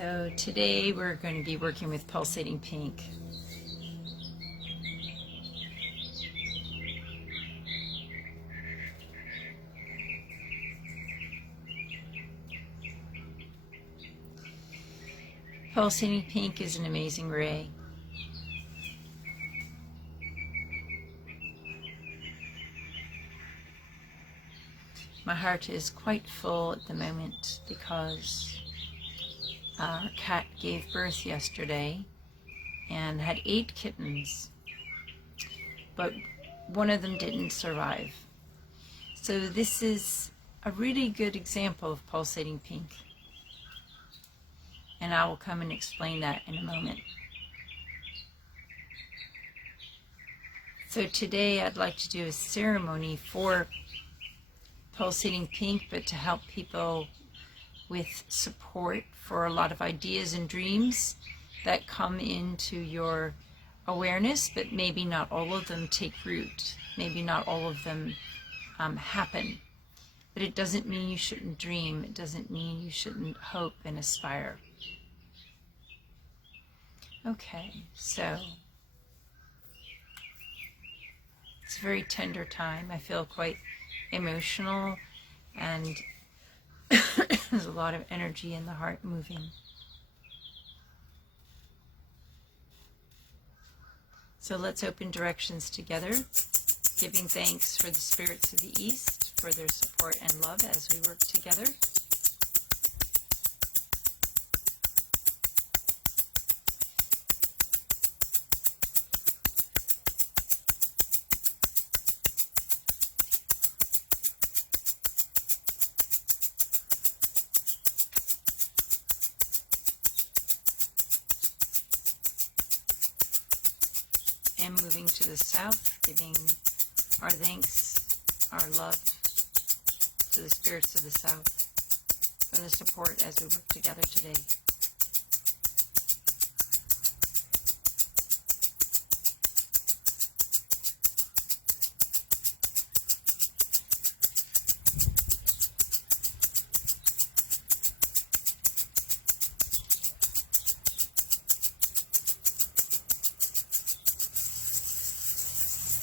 So today we're going to be working with pulsating pink. Pulsating pink is an amazing ray. My heart is quite full at the moment because our cat gave birth yesterday and had 8 kittens, but one of them didn't survive. So this is a really good example of pulsating pink, and I will come and explain that in a moment. So today I'd like to do a ceremony for pulsating pink, but to help people with support for a lot of ideas and dreams that come into your awareness, but maybe not all of them take root. Maybe not all of them happen. But it doesn't mean you shouldn't dream. It doesn't mean you shouldn't hope and aspire. Okay, so it's a very tender time. I feel quite emotional, and there's a lot of energy in the heart moving. So let's open directions together, giving thanks for the spirits of the East for their support and love as we work together. And moving to the south, giving our thanks, our love to the spirits of the south for the support as we work together today.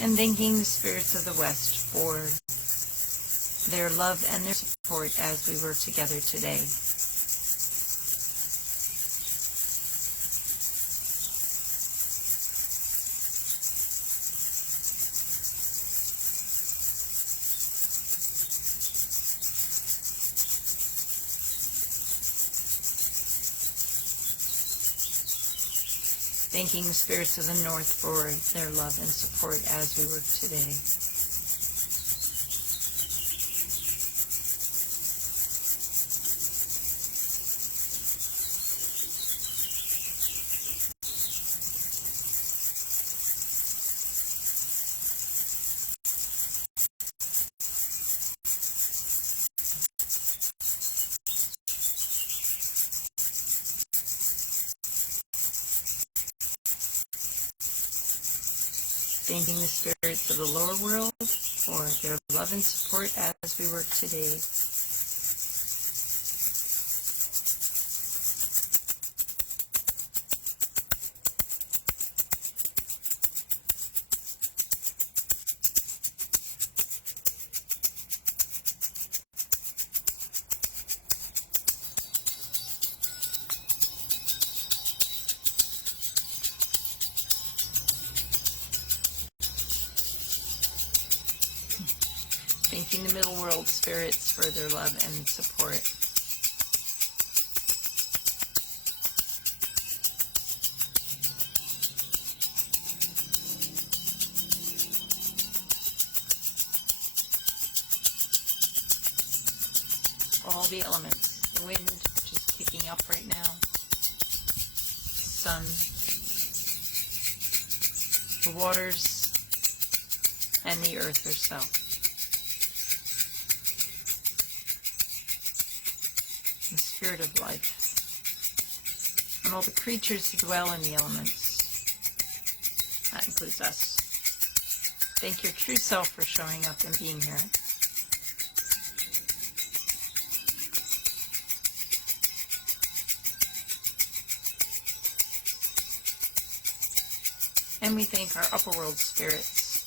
And thanking the spirits of the West for their love and their support as we work together today. Thanking the spirits of the North for their love and support as we work today. Thanking the spirits of the lower world for their love and support as we work today. Thanking the middle world spirits for their love and support. All the elements, the wind, which is kicking up right now, sun, the waters, and the earth herself. The spirit of life, and all the creatures who dwell in the elements. That includes us. Thank your true self for showing up and being here. And we thank our upper world spirits,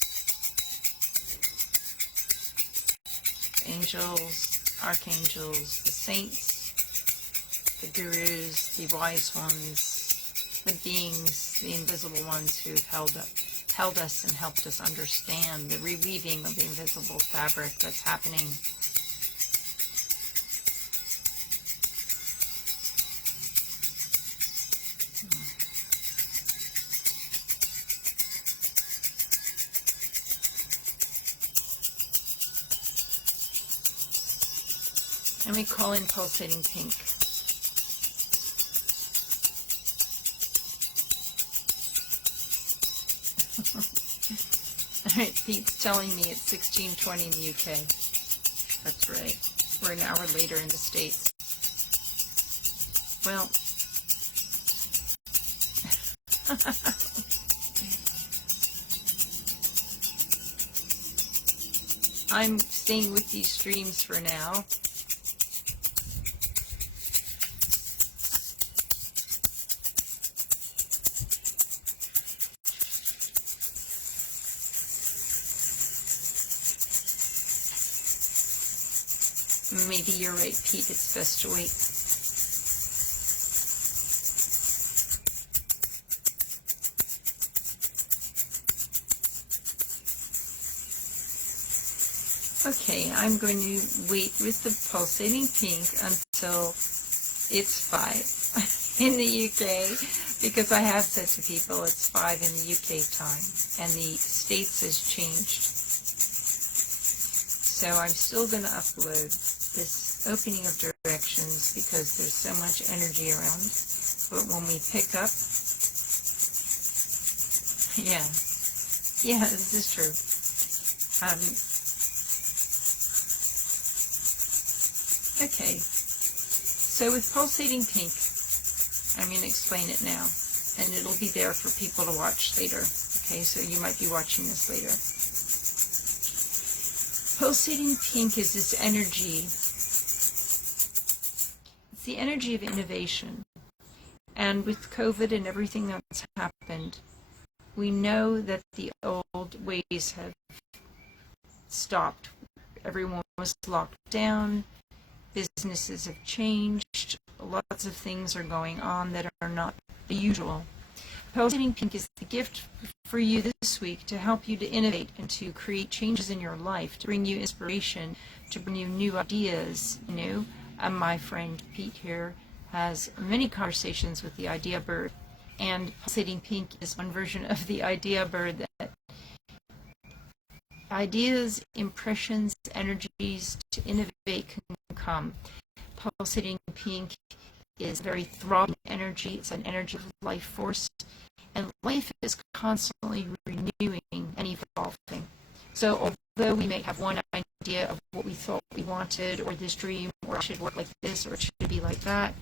angels, archangels, the saints, the gurus, the wise ones, the beings, the invisible ones who have held us and helped us understand the reweaving of the invisible fabric that's happening. And we call in pulsating pink. All right, Pete's telling me it's 16:20 in the UK. That's right. We're an hour later in the States. Well, I'm staying with these streams for now. Maybe you're right, Pete. It's best to wait. Okay, I'm going to wait with the pulsating pink until it's 5 in the UK, because I have said to people it's 5 in the UK time, and the States has changed. So I'm still going to upload this opening of directions because there's so much energy around. But when we pick up, yeah, this is true. Okay, so with pulsating pink, I'm going to explain it now, and it'll be there for people to watch later. Okay, so you might be watching this later. Pulsating pink is this energy. It's the energy of innovation. And with COVID and everything that's happened, we know that the old ways have stopped. Everyone was locked down. Businesses have changed. Lots of things are going on that are not the usual. Pulsating pink is the gift for you this week to help you to innovate and to create changes in your life, to bring you inspiration, to bring you new ideas. My friend Pete here has many conversations with the idea bird, and pulsating pink is one version of the idea bird that ideas, impressions, energies to innovate can come. Pulsating pink is very throbbing energy. It's an energy of life force, and life is constantly renewing and evolving. So although we may have one idea of what we thought we wanted, or this dream, or it should work like this, or it should be like that,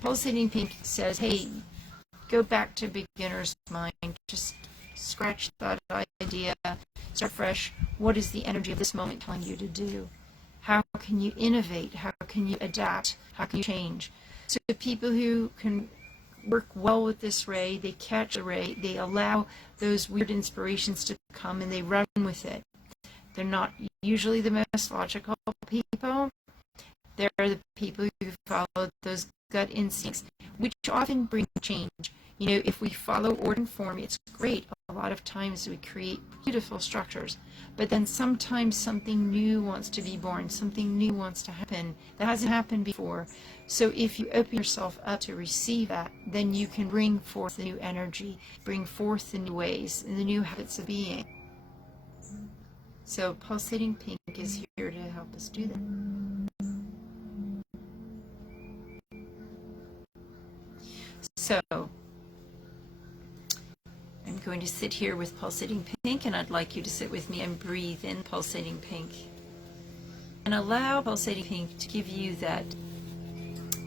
pulsating pink says, hey, go back to beginner's mind, just scratch that idea, start fresh. What is the energy of this moment telling you to do? How can you innovate? How can you adapt? How can you change? So the people who can work well with this ray, they catch the ray, they allow those weird inspirations to come, and they run with it. They're not usually the most logical people. They're the people who follow those gut instincts, which often bring change. If we follow order and form, it's great. A lot of times we create beautiful structures, but then sometimes something new wants to be born, something new wants to happen that hasn't happened before. So if you open yourself up to receive that, then you can bring forth the new energy, bring forth the new ways and the new habits of being. So pulsating pink is here to help us do that. So I'm going to sit here with pulsating pink, and I'd like you to sit with me and breathe in pulsating pink. And allow pulsating pink to give you that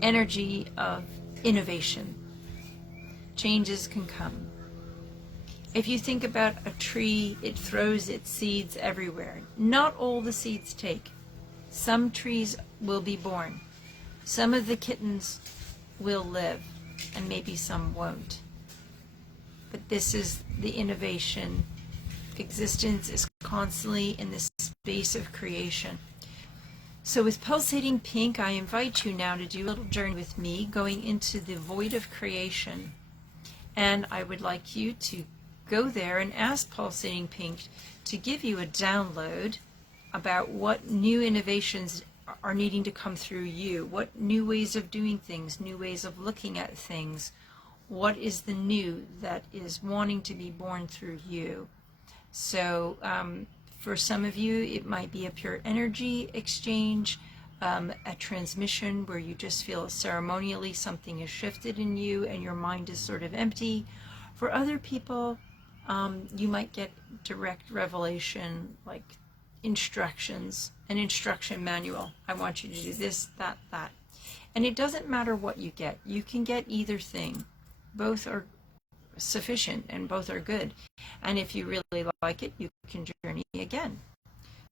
energy of innovation. Changes can come. If you think about a tree, it throws its seeds everywhere. Not all the seeds take. Some trees will be born. Some of the kittens will live, and maybe some won't. but this is the innovation. Existence is constantly in this space of creation. So with Pulsating Pink, I invite you now to do a little journey with me, going into the void of creation. And I would like you to go there and ask Pulsating Pink to give you a download about what new innovations are needing to come through you, what new ways of doing things, new ways of looking at things, what is the new that is wanting to be born through you. So for some of you, it might be a pure energy exchange, a transmission where you just feel ceremonially something is shifted in you and your mind is sort of empty. For other people, you might get direct revelation, like instructions, an instruction manual. I want you to do this, that, that. And it doesn't matter what you get. You can get either thing. Both are sufficient and both are good. And if you really like it, you can journey again.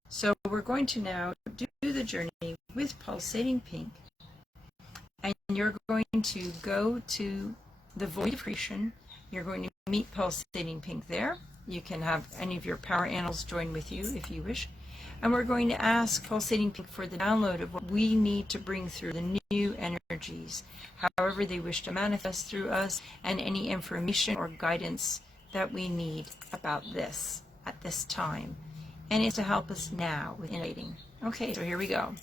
So we're going to now do the journey with Pulsating Pink. And you're going to go to the void of creation. You're going to meet Pulsating Pink there. You can have any of your power animals join with you if you wish. And we're going to ask Pulsating Pink for the download of what we need to bring through the new energies, however they wish to manifest through us, and any information or guidance that we need about this at this time. And it's to help us now with innovating. Okay, so here we go.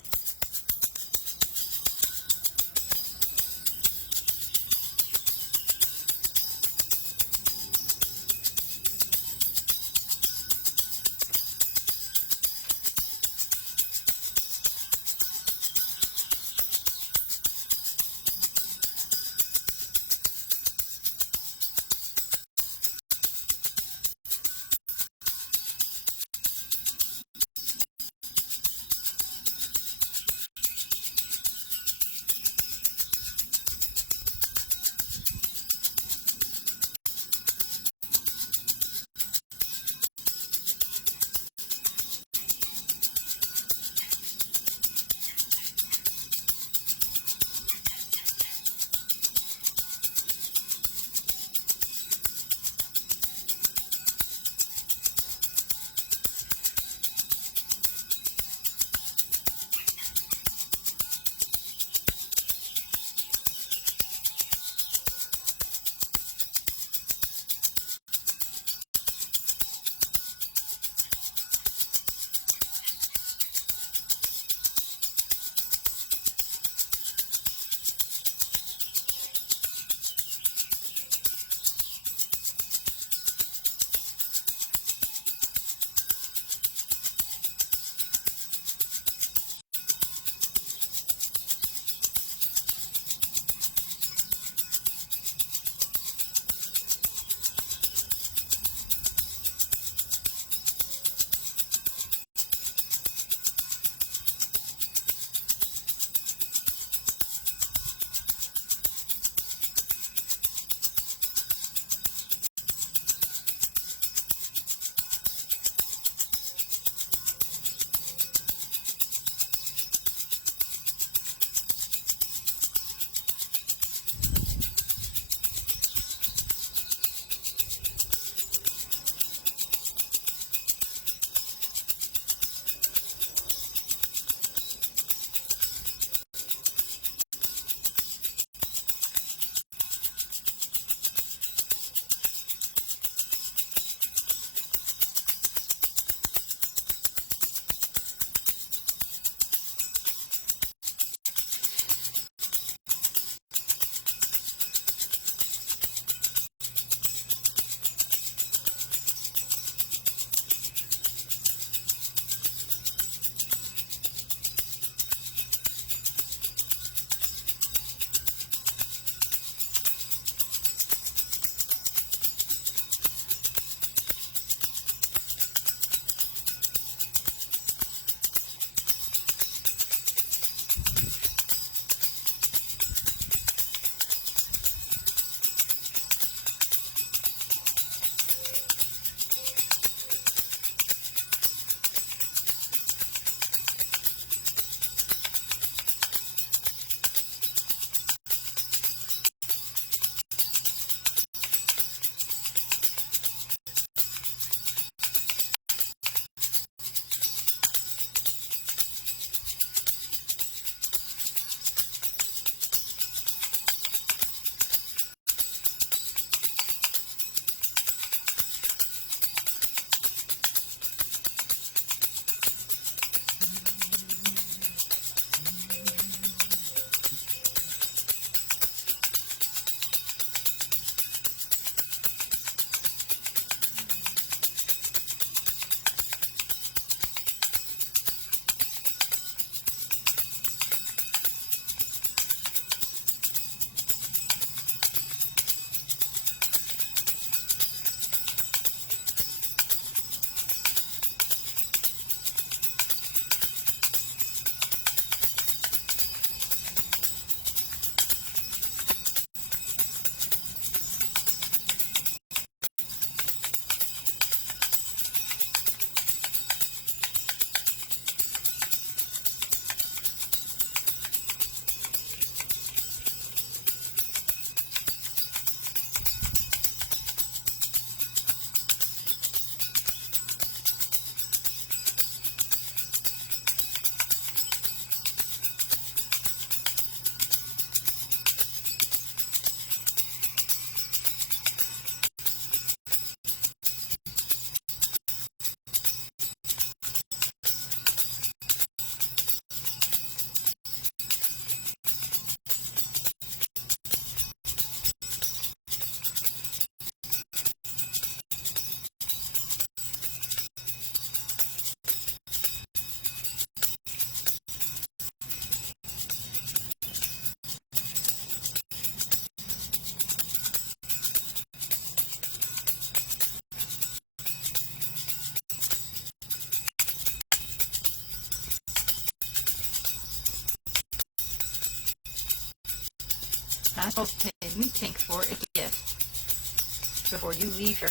ask pulsating pink for a gift before you leave here.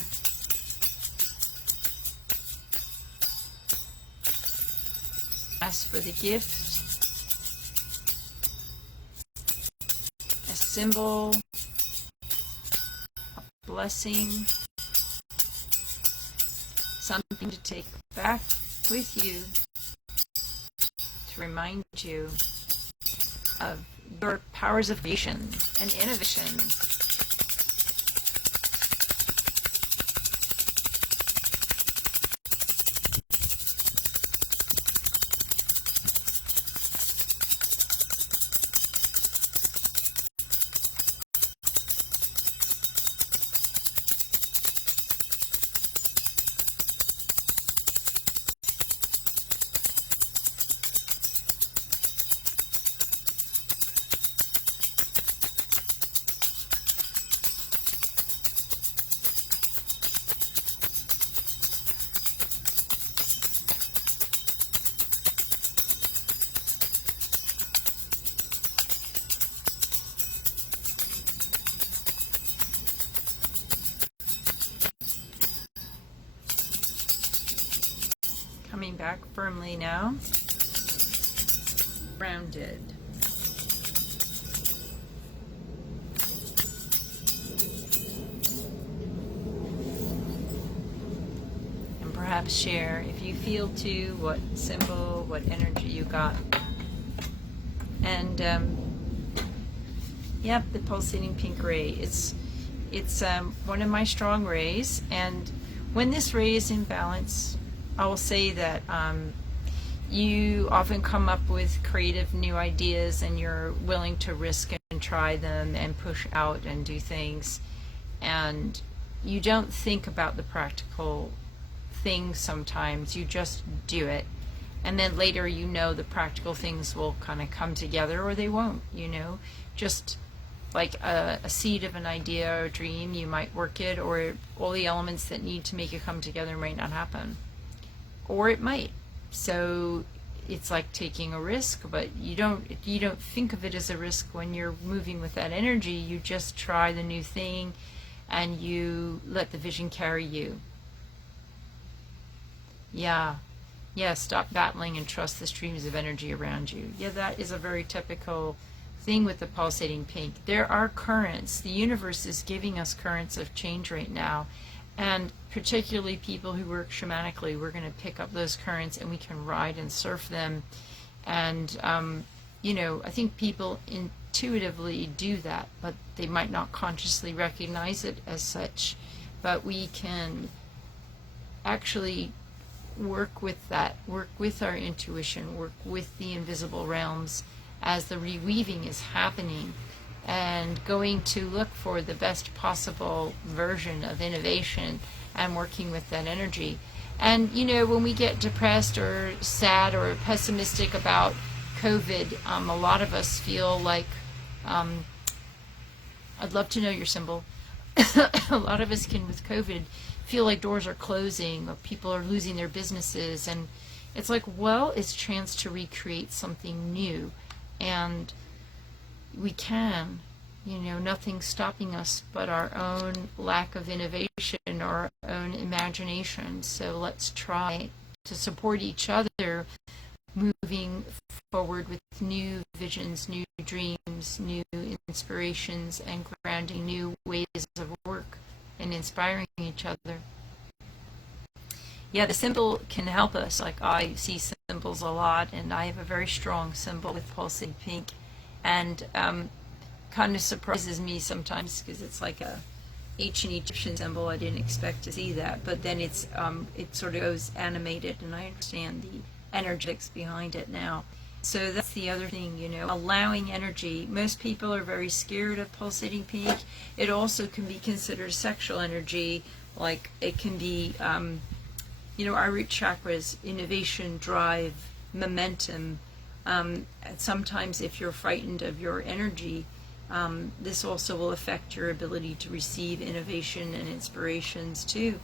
Ask for the gift, a symbol, a blessing, something to take back with you to remind you of your powers of creation and innovation. Coming back firmly now, grounded. And perhaps share, if you feel to, what symbol, what energy you got. And yep, the pulsating pink ray. It's one of my strong rays, and when this ray is in balance, I will say that you often come up with creative new ideas, and you're willing to risk and try them and push out and do things, and you don't think about the practical things sometimes. You just do it, and then later the practical things will kind of come together, or they won't, just like a seed of an idea or a dream, you might work it, or all the elements that need to make it come together might not happen. Or it might. So it's like taking a risk, but you don't think of it as a risk when you're moving with that energy. You just try the new thing, and you let the vision carry you. Yeah, stop battling and trust the streams of energy around you. Yeah, that is a very typical thing with the pulsating pink. There are currents. The universe is giving us currents of change right now. And particularly people who work shamanically, we're going to pick up those currents, and we can ride and surf them. And, I think people intuitively do that, but they might not consciously recognize it as such. But we can actually work with that, work with our intuition, work with the invisible realms as the reweaving is happening, and going to look for the best possible version of innovation and working with that energy. And when we get depressed or sad or pessimistic about COVID, a lot of us feel like, I'd love to know your symbol. A lot of us can, with COVID, feel like doors are closing or people are losing their businesses, and it's like, well, it's a chance to recreate something new. And we can, nothing's stopping us but our own lack of innovation or our own imagination. So let's try to support each other, moving forward with new visions, new dreams, new inspirations, and grounding new ways of work and inspiring each other. Yeah, the symbol can help us. Like, I see symbols a lot, and I have a very strong symbol with pulsating pink, and kind of surprises me sometimes because it's like a ancient Egyptian symbol. I didn't expect to see that, but then it sort of goes animated, and I understand the energetics behind it now. So that's the other thing, allowing energy. Most people are very scared of pulsating pink. It also can be considered sexual energy. Like, it can be our root chakras, innovation, drive, momentum. Sometimes if you're frightened of your energy, this also will affect your ability to receive innovation and inspirations too,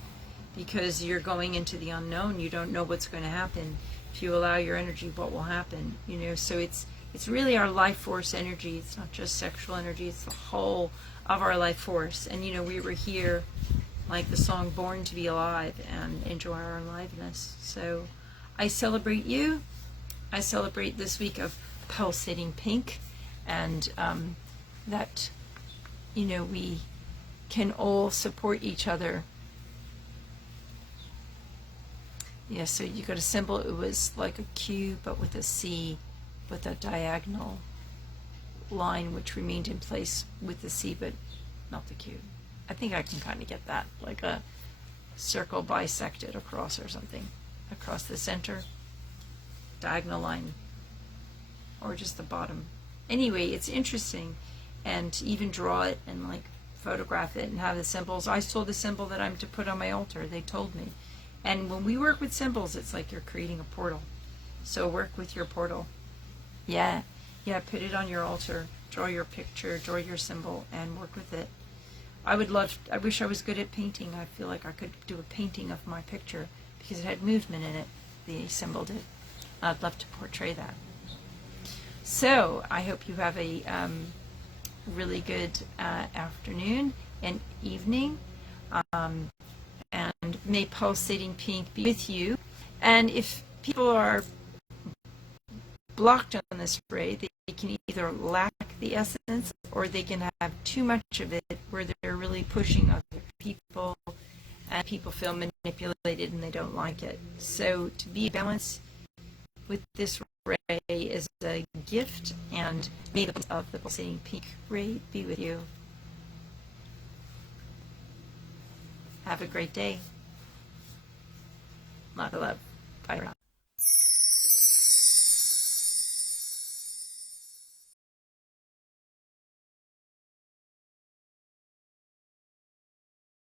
because you're going into the unknown. You don't know what's going to happen. If you allow your energy, what will happen? So it's It's really our life force energy. It's not just sexual energy, it's the whole of our life force. And we were here, like the song Born to Be Alive, and enjoy our aliveness. So I celebrate you. I celebrate this week of pulsating pink, and that we can all support each other. Yeah, so you got a symbol. It was like a Q, but with a C, with a diagonal line, which remained in place with the C, but not the Q. I think I can kind of get that, like a circle bisected across or something, across the center, diagonal line, or just the bottom. Anyway, it's interesting, and to even draw it and like photograph it and have the symbols. I saw the symbol that I'm to put on my altar. They told me. And when we work with symbols, it's like you're creating a portal. So work with your portal. Yeah, put it on your altar, draw your picture, draw your symbol, and work with it. I wish I was good at painting. I feel like I could do a painting of my picture because it had movement in it, the symbol did. I'd love to portray that. So I hope you have a really good afternoon and evening. And may pulsating pink be with you. And if people are blocked on this ray, they can either lack the essence or they can have too much of it where they're really pushing other people and people feel manipulated and they don't like it. So to be balanced with this ray is a gift, and may the of the pulsating pink ray be with you. Have a great day. Lot of love. Bye.